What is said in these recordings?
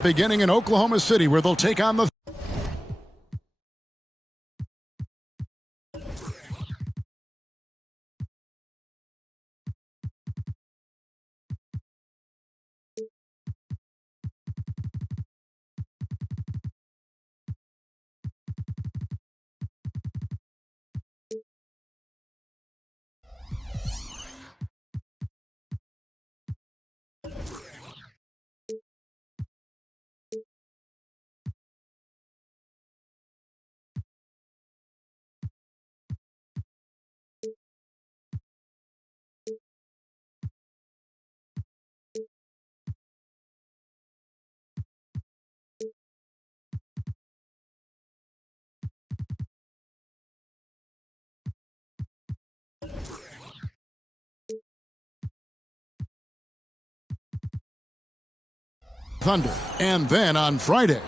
Beginning in Oklahoma City, where they'll take on the Thunder. And then on Friday,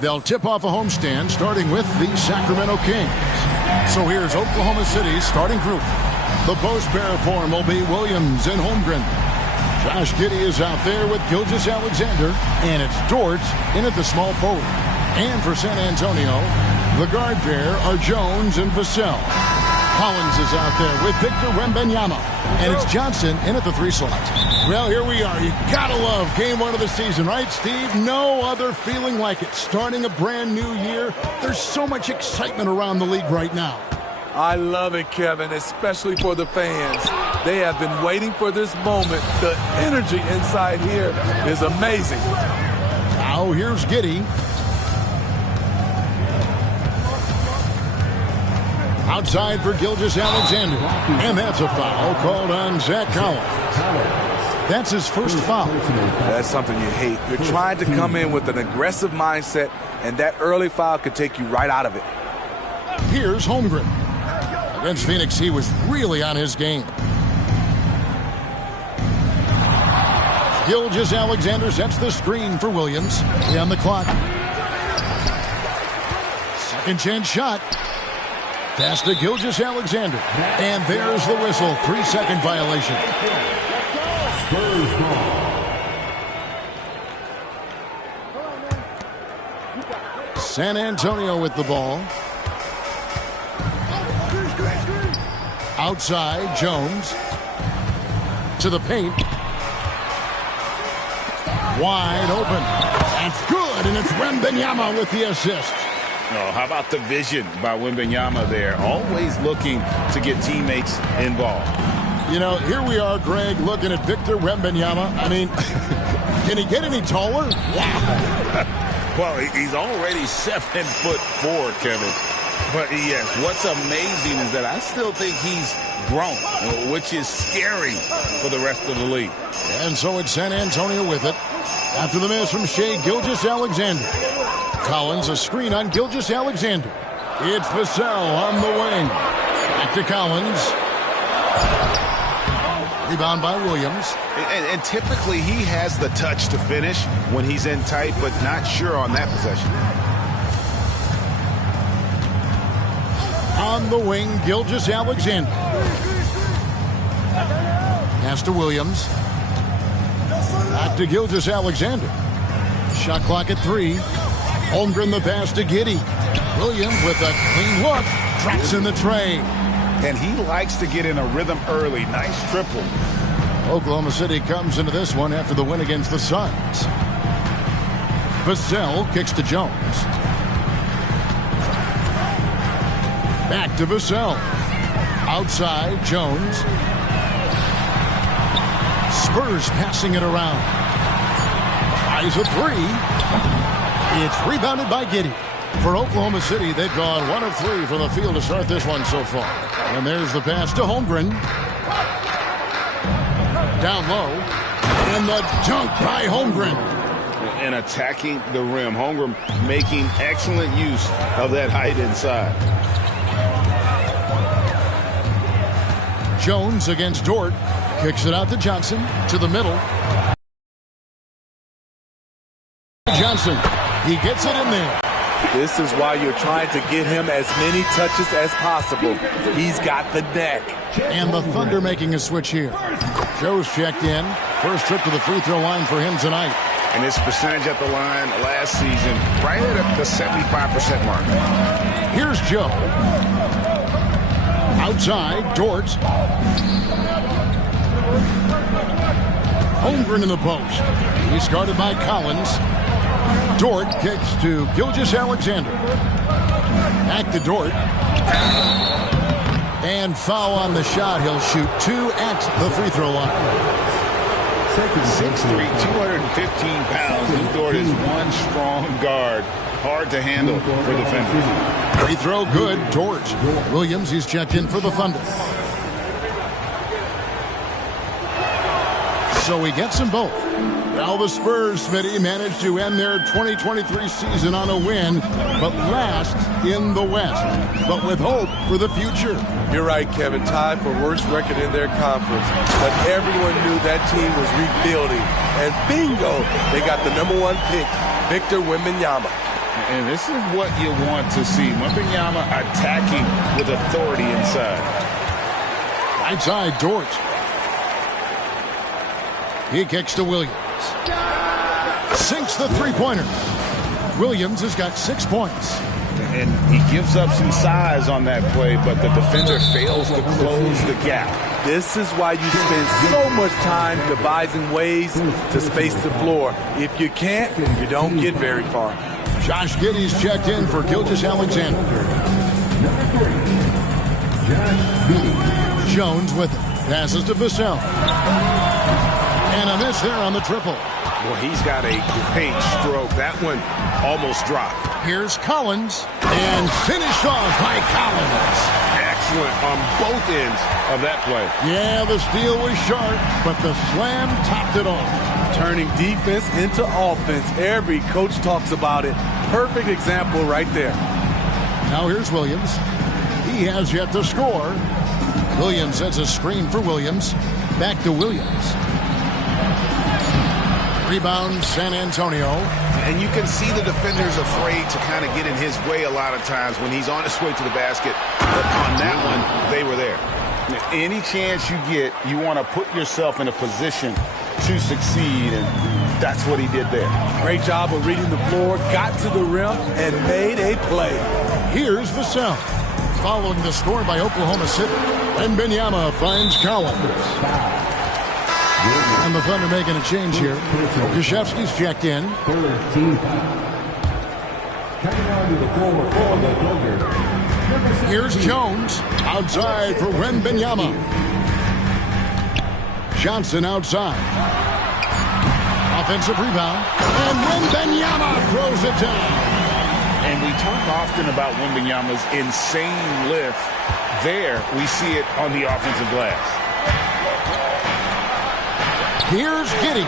they'll tip off a homestand, starting with the Sacramento Kings. So here's Oklahoma City's starting group. The post pair form will be Williams and Holmgren. Josh Giddey is out there with Gilgeous-Alexander, and it's Dort in at the small forward. And for San Antonio, the guard pair are Jones and Vassell. Collins is out there with Victor Wembanyama, and it's Johnson in at the 3 slot. Well, here we are. You gotta love game 1 of the season, right, Steve? No other feeling like it. Starting a brand new year, there's so much excitement around the league right now. I love it, Kevin, especially for the fans. They have been waiting for this moment. The energy inside here is amazing. Now here's Giddey. Outside for Gilgeous-Alexander. And that's a foul called on Zach Collins. That's his first foul. That's something you hate. You're trying to come in with an aggressive mindset, and that early foul could take you right out of it. Here's Holmgren. Against Phoenix, he was really on his game. Gilgeous-Alexander sets the screen for Williams. On the clock. Second chance shot. Pass to Gilgeous-Alexander. And there's the whistle. 3-second violation. Spurs ball. San Antonio with the ball. Outside, Jones. To the paint. Wide open. That's good, and it's Wembanyama with the assist. Oh, how about the vision by Wembanyama there? Always looking to get teammates involved. You know, here we are, Greg, looking at Victor Wembanyama. I mean, can he get any taller? Wow. Well, he's already 7'4", Kevin. But yes, what's amazing is that I still think he's grown, which is scary for the rest of the league. And so it's San Antonio with it. After the miss from Shai Gilgeous-Alexander. Collins, a screen on Gilgeous-Alexander. It's Vassell on the wing. Back to Collins. Rebound by Williams. And typically he has the touch to finish when he's in tight, but not sure on that possession. On the wing, Gilgeous-Alexander. Pass to Williams. Back to Gilgeous-Alexander. Shot clock at 3. Holmgren the pass to Giddey. Williams with a clean look. Drops in the tray. And he likes to get in a rhythm early. Nice triple. Oklahoma City comes into this one after the win against the Suns. Vassell kicks to Jones. Back to Vassell. Outside, Jones. Spurs passing it around. Tries a three. It's rebounded by Giddey. For Oklahoma City, they've gone 1 of 3 from the field to start this one so far. And there's the pass to Holmgren. Down low. And the dunk by Holmgren. And attacking the rim. Holmgren making excellent use of that height inside. Jones against Dort. Kicks it out to Johnson. To the middle. Johnson. He gets it in there. This is why you're trying to get him as many touches as possible. He's got the neck. And the Thunder making a switch here. Joe's checked in. First trip to the free throw line for him tonight. And his percentage at the line last season, right at the 75% mark. Here's Joe. Outside, Dort. Holmgren in the post. He's guarded by Collins. Dort kicks to Gilgeous-Alexander. Back to Dort. And foul on the shot. He'll shoot 2 at the free throw line. 6'3", 215 pounds. Luke Dort is one strong guard. Hard to handle for defenders. Free throw good. Dort. Williams, he's checked in for the Thunder. So he gets them both. Now the Spurs, Smitty, managed to end their 2023 season on a win, but last in the West, but with hope for the future. You're right, Kevin. Tied for worst record in their conference. But everyone knew that team was rebuilding. And bingo, they got the #1 pick, Victor Wembanyama. And this is what you want to see. Wembanyama attacking with authority inside. Right side, Dort. He kicks to Williams. Sinks the three-pointer. Williams has got 6 points. And he gives up some size on that play, but the defender fails to close the gap. This is why you spend so much time devising ways to space the floor. If you can't, you don't get very far. Josh Giddey's checked in for Gilgeous-Alexander. Jones with it. Passes to Vassell. And a miss there on the triple. Well, he's got a great stroke. That one almost dropped. Here's Collins. And finished off by Collins. Excellent on both ends of that play. Yeah, the steal was sharp, but the slam topped it off. Turning defense into offense. Every coach talks about it. Perfect example right there. Now here's Williams. He has yet to score. Williams sets a screen for Williams. Back to Williams. Rebound, San Antonio. And you can see the defenders afraid to kind of get in his way a lot of times when he's on his way to the basket. But on that one, they were there. Any chance you get, you want to put yourself in a position to succeed, and that's what he did there. Great job of reading the floor, got to the rim, and made a play. Here's Vassell. Following the score by Oklahoma City. And Wembanyama finds Collins. And the Thunder making a change here. Krzyzewski's checked in. Here's Jones. Outside for Wembanyama. Johnson outside. Offensive rebound. And Wembanyama throws it down. And we talk often about Wembanyama's insane lift. There, we see it on the offensive glass. Here's Giddey.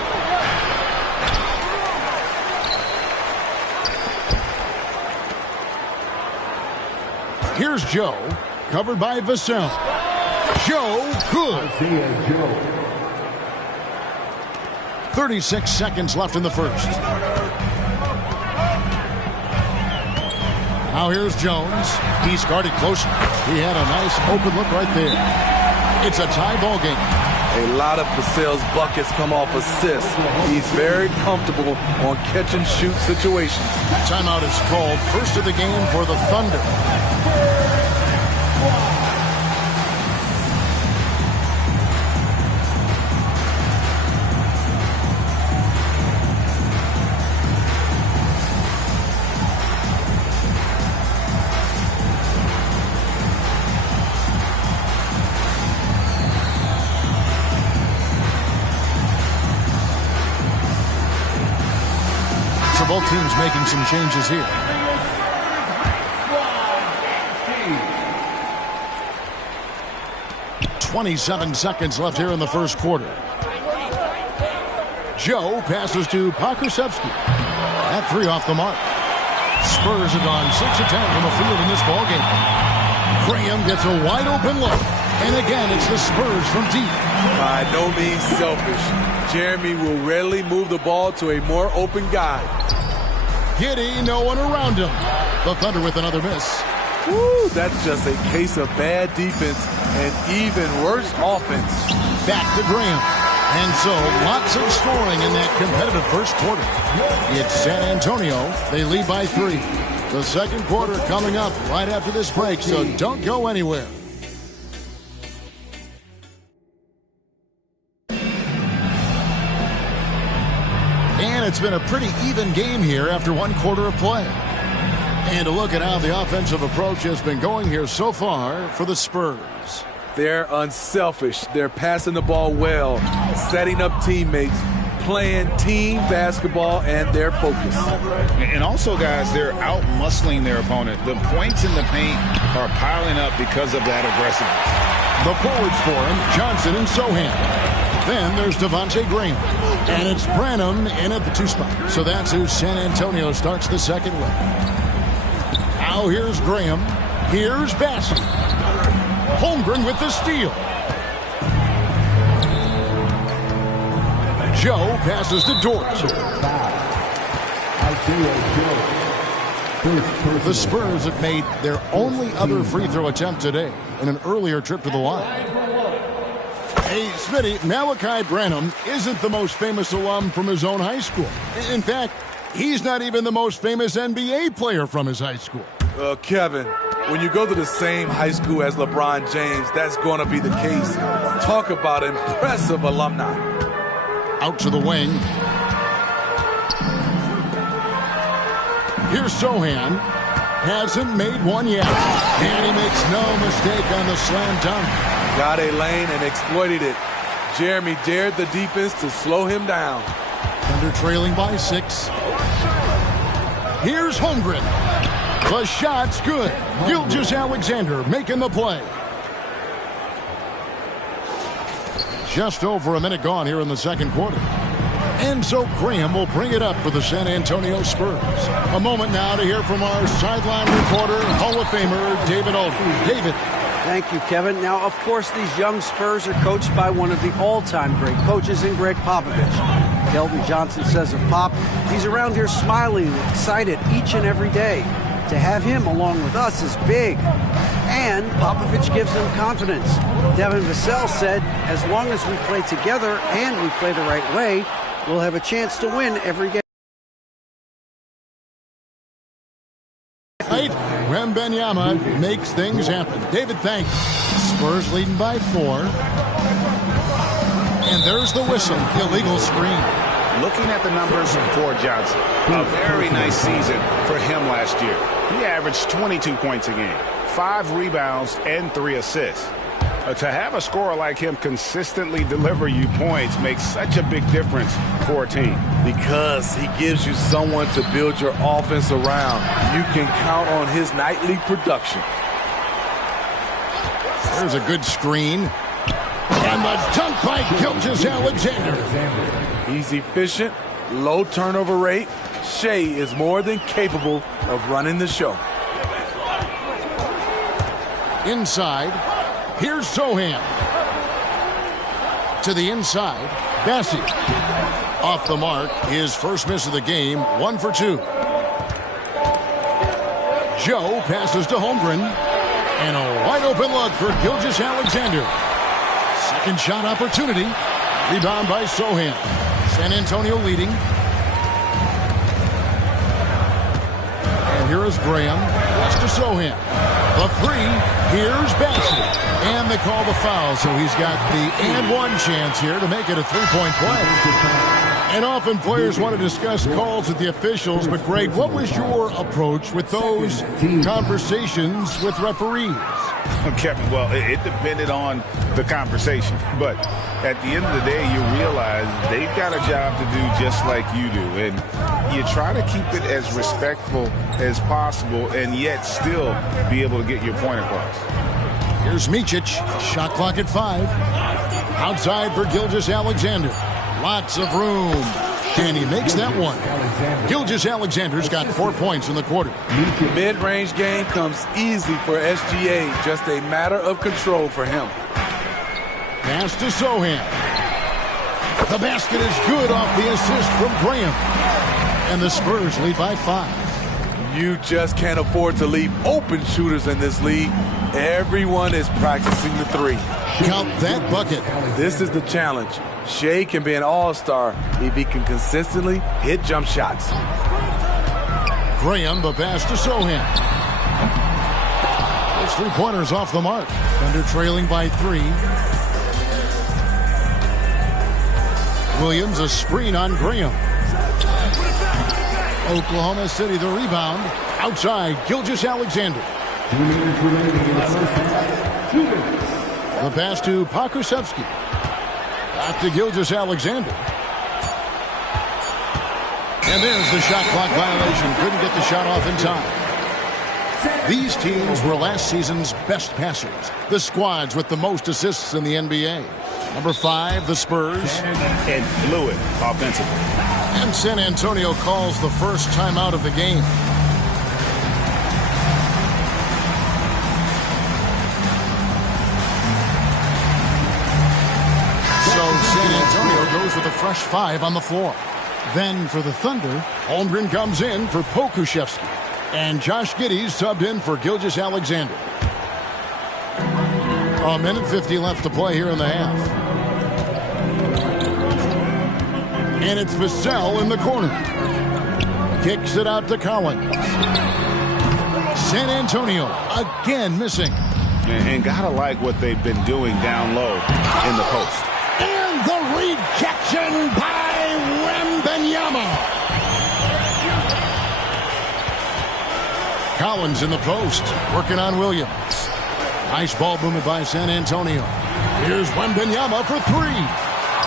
Here's Joe, covered by Vassell. Joe, good. 36 seconds left in the first. Now here's Jones. He's guarded closely. He had a nice open look right there. It's a tie ball game. A lot of Vassell's buckets come off assists. He's very comfortable on catch-and-shoot situations. Timeout is called. First of the game for the Thunder. So both teams making some changes here. .27 seconds left here in the first quarter. Joe passes to Pokusevski. That three off the mark. Spurs have gone 6 of 10 from the field in this ballgame. Graham gets a wide open look. And again, it's the Spurs from deep. By no means selfish. Jeremy will rarely move the ball to a more open guy. Giddy, no one around him. The Thunder with another miss. Woo, that's just a case of bad defense and even worse offense. Back to Graham. And so, lots of scoring in that competitive first quarter. It's San Antonio. They lead by 3. The second quarter coming up right after this break, so don't go anywhere. And it's been a pretty even game here after one quarter of play. And a look at how the offensive approach has been going here so far for the Spurs. They're unselfish. They're passing the ball well, setting up teammates, playing team basketball, and they're focused. And also, guys, they're out-muscling their opponent. The points in the paint are piling up because of that aggressiveness. The forwards for him, Johnson and Sohan. Then there's Devontae Graham. And it's Branham in at the 2 spot. So that's who San Antonio starts the second with. Now here's Graham. Here's Bassey. Holmgren with the steal. Joe passes to Dort. The Spurs have made their only other free throw attempt today in an earlier trip to the line. Hey, Smitty, Malachi Branham isn't the most famous alum from his own high school. In fact, he's not even the most famous NBA player from his high school. Kevin, when you go to the same high school as LeBron James, that's going to be the case. Talk about impressive alumni. Out to the wing. Here's Sohan. Hasn't made one yet. And he makes no mistake on the slam dunk. Got a lane and exploited it. Jeremy dared the defense to slow him down. Thunder trailing by 6. Here's Holmgren. The shot's good. Gilgeous-Alexander making the play. Just over a minute gone here in the second quarter. And so Graham will bring it up for the San Antonio Spurs. A moment now to hear from our sideline reporter, Hall of Famer David Aldridge. David. Thank you, Kevin. Now, of course, these young Spurs are coached by one of the all-time great coaches in Greg Popovich. Keldon Johnson says of Pop, he's around here smiling and excited each and every day. To have him along with us is big. And Popovich gives them confidence. Devin Vassell said, as long as we play together and we play the right way, we'll have a chance to win every game. Wembanyama makes things happen. David, thanks. Spurs leading by 4. And there's the whistle. Illegal screen. Looking at the numbers for Johnson, a very nice season for him last year. He averaged 22 points a game, 5 rebounds, and 3 assists. To have a scorer like him consistently deliver you points makes such a big difference for a team. Because he gives you someone to build your offense around. You can count on his nightly production. There's a good screen. And the dunk by Gilgeous-Alexander. He's efficient, low turnover rate. Shea is more than capable of running the show. Inside, here's Sohan. To the inside, Bassey. Off the mark, his first miss of the game, 1 for 2. Joe passes to Holmgren. And a wide open look for Gilgeous-Alexander. Second shot opportunity. Rebound by Sohan. San Antonio leading. And here is Graham. Pass to Sohan. The 3. Here's Bassey. And they call the foul, so he's got the and one chance here to make it a 3-point play. And often players want to discuss calls with the officials, but Greg, what was your approach with those conversations with referees? Kevin, well, it depended on the conversation. But at the end of the day, you realize they've got a job to do just like you do. And you try to keep it as respectful as possible and yet still be able to get your point across. Here's Micic. Shot clock at 5. Outside for Gilgeous-Alexander. Lots of room. And he makes that one. Gilgeous-Alexander's got 4 points in the quarter. Mid-range game comes easy for SGA. Just a matter of control for him. Pass to Sohan. The basket is good off the assist from Graham. And the Spurs lead by 5. You just can't afford to leave open shooters in this league. Everyone is practicing the 3. Count that bucket. This is the challenge. Shea can be an all-star if he can consistently hit jump shots. Graham, the pass to Sohan. Those 3-pointers off the mark. Thunder trailing by 3. Williams, a screen on Graham. Oklahoma City, the rebound. Outside, Gilgeous-Alexander. The pass to Pokusevski. Back to Gilgeous-Alexander. And there's the shot clock violation. Couldn't get the shot off in time. These teams were last season's best passers. The squads with the most assists in the NBA. Number 5, the Spurs. And fluid offensively. And San Antonio calls the first timeout of the game. So San Antonio goes with a fresh 5 on the floor. Then for the Thunder, Holmgren comes in for Pokusevski. And Josh Giddey's subbed in for Gilgeous-Alexander. 1:50 left to play here in the half. And it's Vassell in the corner. Kicks it out to Collins. San Antonio again missing. And gotta like what they've been doing down low in the post. And the rejection by Wembanyama. Collins in the post, working on Williams. Nice ball movement by San Antonio. Here's Wembanyama for 3.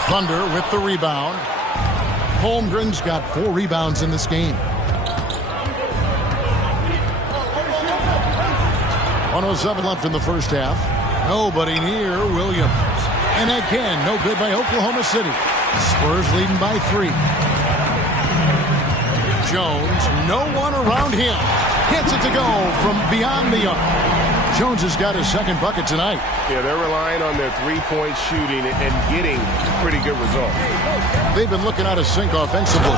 Thunder with the rebound. Holmgren's got 4 rebounds in this game. 1:07 left in the first half. Nobody near Williams. And again, no good by Oklahoma City. Spurs leading by 3. Jones, no one around him. Gets it to go from beyond the arc. Jones has got his second bucket tonight. Yeah, they're relying on their three-point shooting and getting pretty good results. They've been looking out of sync offensively.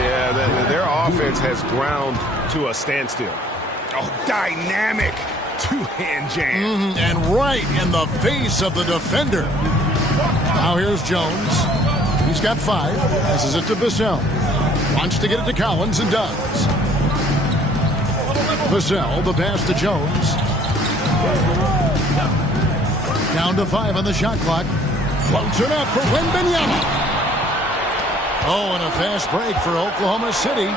Yeah, their offense has ground to a standstill. Oh, dynamic two-hand jam. And right in the face of the defender. Now here's Jones. He's got 5. Passes it to Vassell. Wants to get it to Collins and does. Vassell, the pass to Jones. Down to 5 on the shot clock. Floats it up for Wembanyama. Oh, and a fast break for Oklahoma City.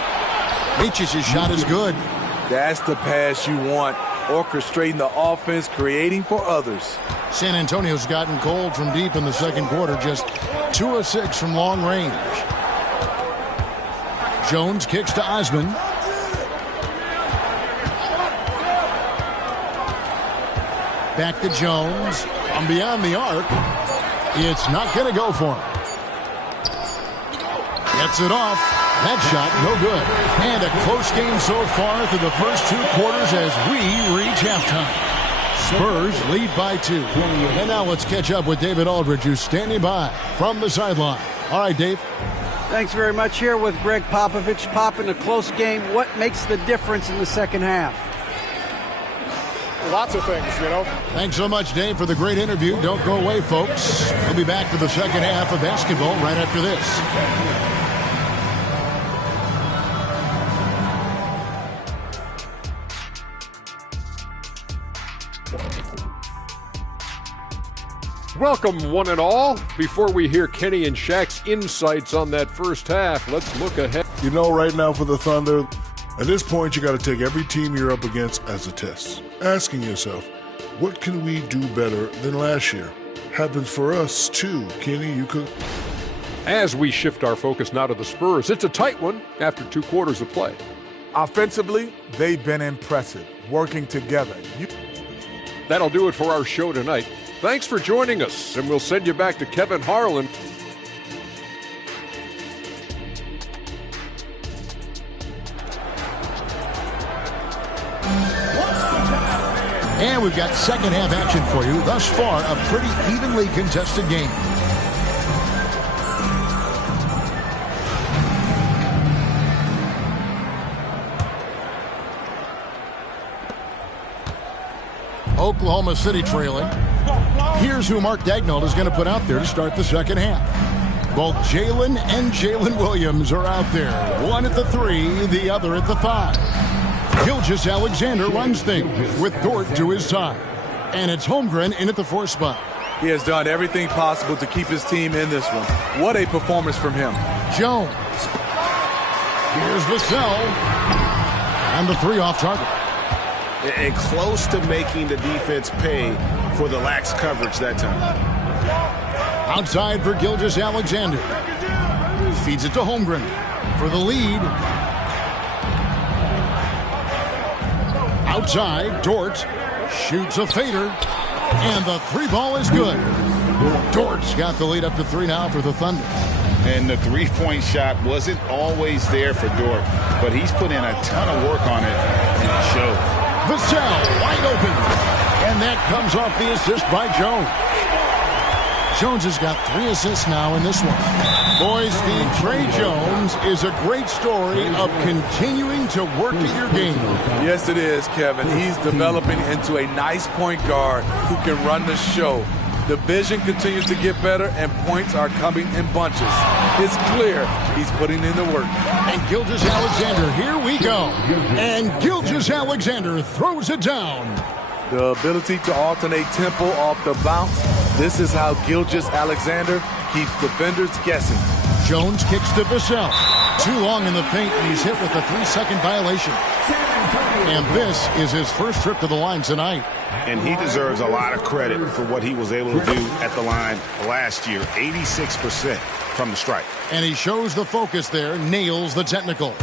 Micic's shot is good. That's the pass you want. Orchestrating the offense, creating for others. San Antonio's gotten cold from deep in the second quarter. Just 2 of 6 from long range. Jones kicks to Osman. Back to Jones. From beyond the arc. It's not going to go for him. Gets it off. That shot, no good. And a close game so far through the first 2 quarters as we reach halftime. Spurs lead by 2. And now let's catch up with David Aldridge, who's standing by from the sideline. All right, Dave. Thanks very much. Here with Greg Popovich. Pop, in a close game, what makes the difference in the second half? Lots of things, you know. Thanks so much, Dave, for the great interview. Don't go away, folks. We'll be back for the second half of basketball right after this. Welcome, one and all. Before we hear Kenny and Shaq's insights on that first half, let's look ahead. You know, right now for the Thunder, at this point, you got to take every team you're up against as a test. Asking yourself, what can we do better than last year? Happens for us, too. Kenny, you could... As we shift our focus now to the Spurs, it's a tight one after 2 quarters of play. Offensively, they've been impressive, working together. That'll do it for our show tonight. Thanks for joining us, and we'll send you back to Kevin Harlan. And we've got second half action for you. Thus far, a pretty evenly contested game. Oklahoma City trailing. Here's who Mark Daigneault is going to put out there to start the second half. Both Jalen and Jalen Williams are out there. One at the 3, the other at the 5. Gilgeous-Alexander runs things with Dort to his side. And it's Holmgren in at the 4 spot. He has done everything possible to keep his team in this one. What a performance from him. Jones. Here's Vassell. And the 3 off target. And close to making the defense pay for the lax coverage that time. Outside for Gilgeous-Alexander. Feeds it to Holmgren for the lead. Outside, Dort shoots a fader. And the 3 ball is good. Dort's got the lead up to 3 now for the Thunder. And the 3-point shot wasn't always there for Dort, but he's put in a ton of work on it, and it shows. Vassell wide open. And that comes off the assist by Jones. Jones has got 3 assists now in this one. Boys, Steve, Trey Jones is a great story of continuing to work at your game. Yes, it is, Kevin. He's developing into a nice point guard who can run the show. The vision continues to get better, and points are coming in bunches. It's clear he's putting in the work. And Gilgeous-Alexander, here we go. And Gilgeous-Alexander throws it down. The ability to alternate tempo off the bounce. This is how Gilgeous-Alexander keeps defenders guessing. Jones kicks to Vassell. Too long in the paint, and he's hit with a 3-second violation. And this is his first trip to the line tonight. And he deserves a lot of credit for what he was able to do at the line last year. 86% from the stripe. And he shows the focus there, nails the technical.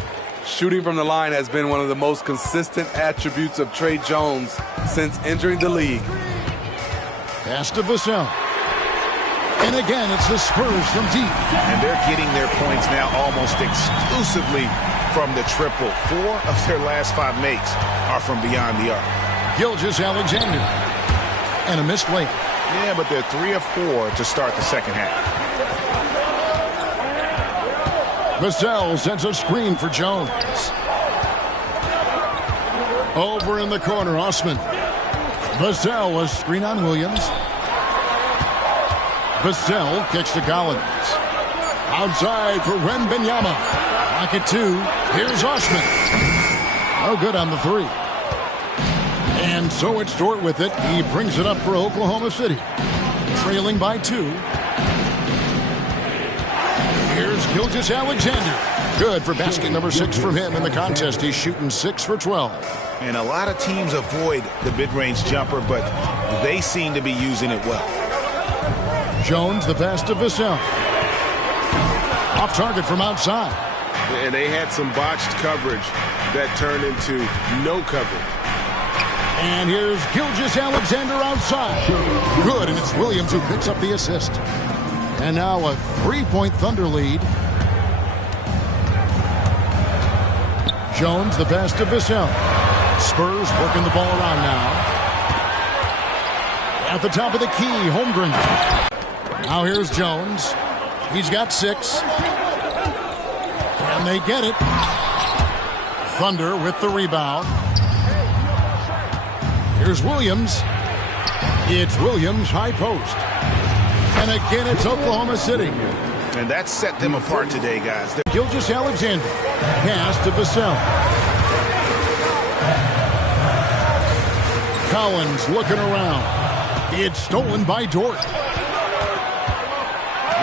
Shooting from the line has been one of the most consistent attributes of Trey Jones since entering the league. Pass to Vassell. And again, it's the Spurs from deep. And they're getting their points now almost exclusively from the triple. 4 of their last 5 makes are from beyond the arc. Gilgeous-Alexander. And a missed layup. Yeah, but they're 3 of 4 to start the second half. Vassell sends a screen for Jones. Over in the corner, Osman. Vassell was screen on Williams. Vassell kicks to Collins. Outside for Wembanyama. Pocket 2. Here's Osman. No good on the 3. And so it's Dort with it. He brings it up for Oklahoma City. Trailing by 2. Here's Gilgeous-Alexander. Good for basket number 6 from him in the contest. He's shooting 6 for 12. And a lot of teams avoid the mid-range jumper, but they seem to be using it well. Jones, the pass to Vassell. Off target from outside. And they had some botched coverage that turned into no coverage. And here's Gilgeous-Alexander outside. Good, and it's Williams who picks up the assist. And now a 3-point Thunder lead. Jones, the pass to Vassell. Spurs working the ball around now. At the top of the key, Holmgren. Now here's Jones. He's got 6. And they get it. Thunder with the rebound. Here's Williams. It's Williams, high post. And again, it's Oklahoma City. And that set them apart today, guys. Gilgeous-Alexander. Pass to Vassell. Collins looking around. It's stolen by Dort.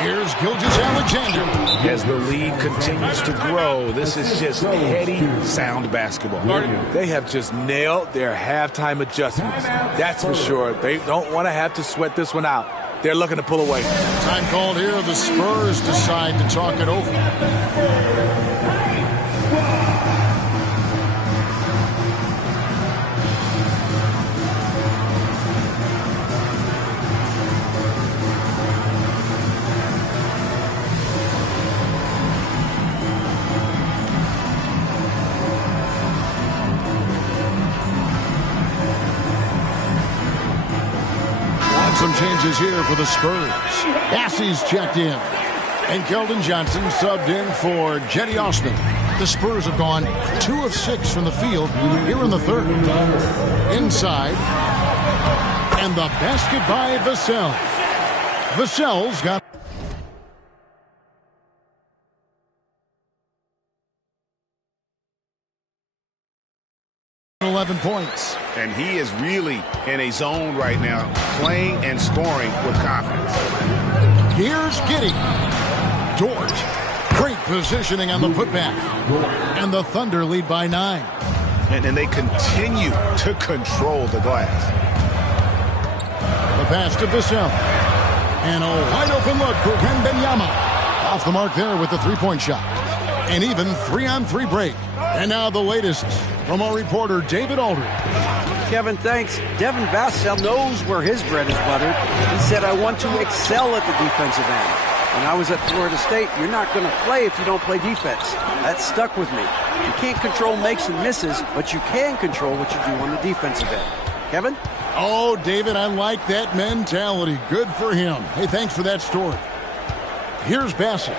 Here's Gilgeous-Alexander. As the lead continues to grow, this is just heady, sound basketball. They have just nailed their halftime adjustments. That's for sure. They don't want to have to sweat this one out. They're looking to pull away. Time called here. The Spurs decide to talk it over. Some changes here for the Spurs. Bassey's checked in. And Keldon Johnson subbed in for Jetty Osman. The Spurs have gone 2 of 6 from the field here in the third. Inside. And the basket by Vassell. Vassell's got 11 points. And he is really in a zone right now, playing and scoring with confidence. Here's Giddey. Dort. Great positioning on the putback. And the Thunder lead by 9. And they continue to control the glass. The pass to Vassell. And a wide open look for Wembanyama. Off the mark there with the three-point shot. And even 3-on-3 break. And now the latest from our reporter, David Aldridge. Kevin, thanks. Devin Vassell knows where his bread is buttered. He said, I want to excel at the defensive end. When I was at Florida State, you're not going to play if you don't play defense. That stuck with me. You can't control makes and misses, but you can control what you do on the defensive end. Kevin? Oh, David, I like that mentality. Good for him. Hey, thanks for that story. Here's Bassett.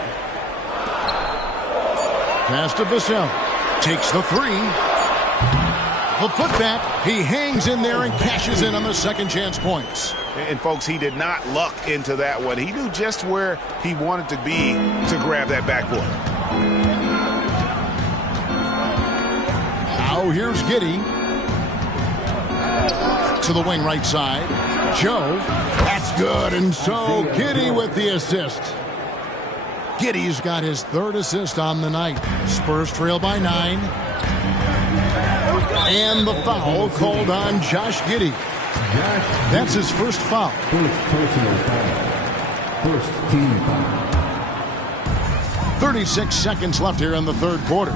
Pass to Vassell. Takes the three. The putback. He hangs in there and cashes in on the second chance points. And, folks, he did not luck into that one. He knew just where he wanted to be to grab that backboard. Now here's Giddey. To the wing right side. Joe. That's good. And so Giddey with the assist. Giddey's got his third assist on the night. Spurs trail by 9. And the foul called on Josh Giddey. That's his first foul. First personal foul. First team foul. 36 seconds left here in the third quarter.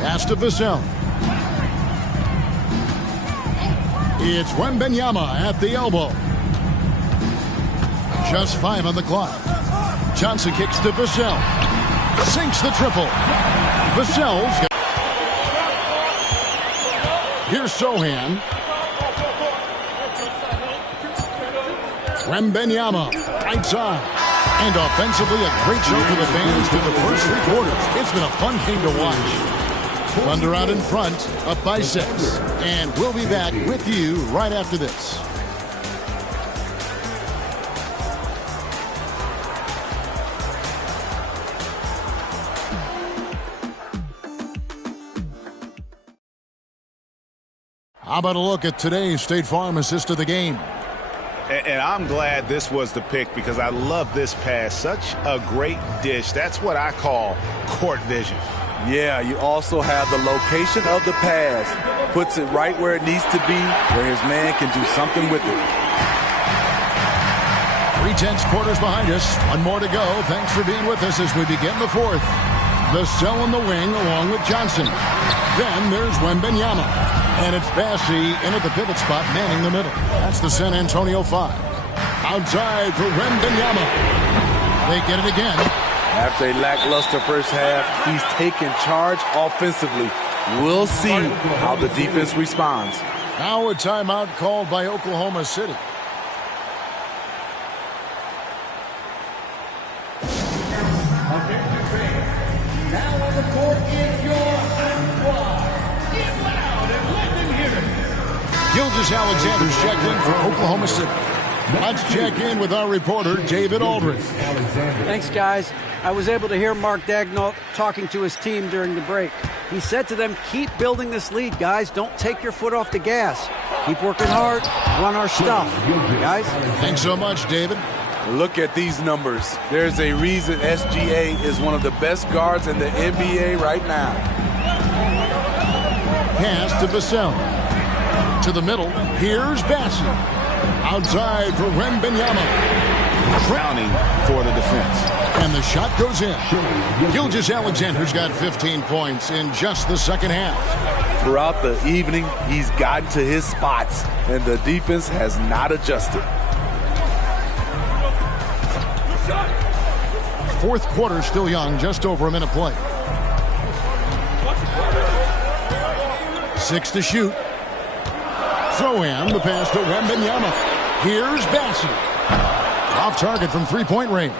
Pass to Vassell. It's Wembanyama at the elbow. Just 5 on the clock. Johnson kicks to Vassell. Sinks the triple. Vassell's got... Here's Sohan. Wembanyama, right side. And offensively, a great show for the fans through the first 3 quarters. It's been a fun game to watch. Thunder out in front, up by 6. And we'll be back with you right after this. How about a look at today's State Farm assist of the game? And I'm glad this was the pick because I love this pass. Such a great dish. That's what I call court vision. Yeah, you also have the location of the pass. Puts it right where it needs to be, where his man can do something with it. 3/10 quarters behind us. One more to go. Thanks for being with us as we begin the fourth. Vassell in the wing along with Johnson. Then there's Wembanyama. And it's Bassey in at the pivot spot, manning the middle. That's the San Antonio 5. Outside for Wembanyama. They get it again. After a lackluster first half, he's taken charge offensively. We'll see how the defense responds. Now a timeout called by Oklahoma City. Now on the court is your squad. Get loud and let them hear it. Gilgeous Alexander's checked in for Oklahoma City. Let's check in with our reporter, David Aldridge. Thanks, guys. I was able to hear Mark Daigneault talking to his team during the break. He said to them, keep building this lead, guys. Don't take your foot off the gas. Keep working hard. Run our stuff. Guys? Thanks so much, David. Look at these numbers. There's a reason SGA is one of the best guards in the NBA right now. Pass to Vassell. To the middle. Here's Bassett. Outside for Wembanyama. Drowning for the defense. And the shot goes in. Gilgeous-Alexander's got 15 points in just the second half. Throughout the evening, he's gotten to his spots, and the defense has not adjusted. Fourth quarter still young, just over a minute play. 6 to shoot. Throw in the pass to Wembanyama. Here's Bassett. Off target from three-point range.